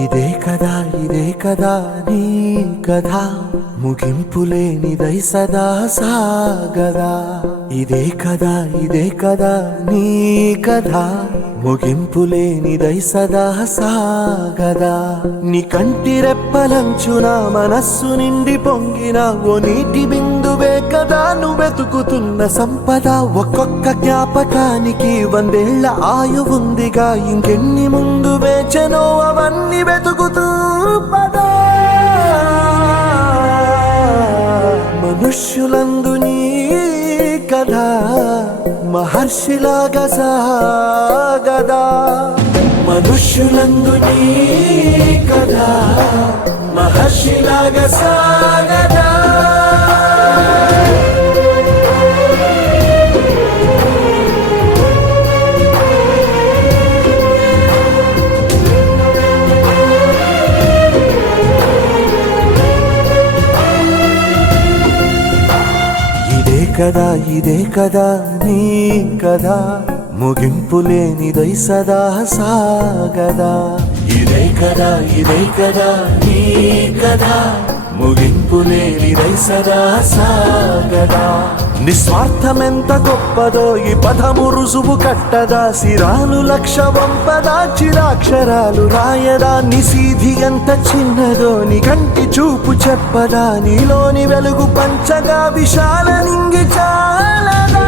ఇదే కదా నీ కథ ముగింపులేనిదై సదా సాగదా ఇదే కదా నీ కథ ముగింపులేనిదై సదా సాగదా నీ కంటి రెప్పలంచున మనస్సు నిండి పొంగిన ఓ నీటి బిందువే కదా నువ్వు వెతుకుతున్న సంపద ఒక్కొక్క జ్ఞాపకానికి 100 ఏళ్ల ఆయువుందిగా ఇంకెన్ని ముందు వేచనో అవన్నీ వెతుకుతూ పదా మనుష్యులందు నీ కథ మహర్షిలాగా సాగదా మనుష్యులందు నీ కథ మహర్షిలాగా సాగదా ఇదే కదా నీ కథ ముగింపులేనిదై సదా సాగదా ఇదే కదా నీ కథ ముగింపులేనిదై సదా సాగదా నిస్వార్థమెంత గొప్పదో ఈ పదము రుజువు కట్టదా సిరాలు లక్ష వంపదా చిరాక్షరాలు రాయదా నిసీధి ఎంత చిన్నదో నీ కంటి చూపు చెప్పదా నీలోని వెలుగు పంచగా విశాల నింగి చాలదా